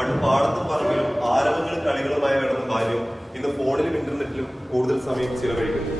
പണ്ട് പാടത്തും പറമ്പിലും ആരവങ്ങളും കളികളുമായി കിടന്ന ബാല്യം ഇന്ന് ഫോണിലും ഇന്റർനെറ്റിലും കൂടുതൽ സമയം ചിലവഴിക്കുന്നു.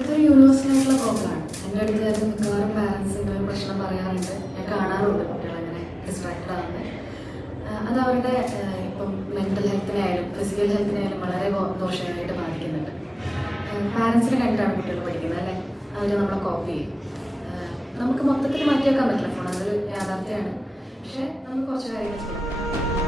ഇതൊരു യൂണിവേഴ്സലായിട്ടുള്ള പ്രോബ്ലമാണ്. എൻ്റെ അടുത്ത് മിക്കവാറും പാരൻസിൻ്റെ പ്രശ്നം പറയാറുണ്ട്. ഞാൻ കാണാറുണ്ട് കുട്ടികളങ്ങനെ ഡിസ്ട്രാക്റ്റഡ് ആവുന്നത്. അത് അവരുടെ ഇപ്പം മെൻ്റൽ ഹെൽത്തിനായാലും ഫിസിക്കൽ ഹെൽത്തിനായാലും വളരെ ദോഷമായിട്ട് ബാധിക്കുന്നുണ്ട്. പാരൻസിനെ കണ്ടിട്ടാണ് കുട്ടികൾ പഠിക്കുന്നത് അല്ലേ? അവർ നമ്മളെ കോപ്പി ചെയ്യും. നമുക്ക് മൊത്തത്തിൽ മാറ്റി വെക്കാൻ പറ്റില്ല ഫോൺ, അതൊരു യാഥാർത്ഥ്യമാണ്. പക്ഷേ നമുക്ക് കുറച്ച് കാര്യങ്ങൾ ചെയ്യാം.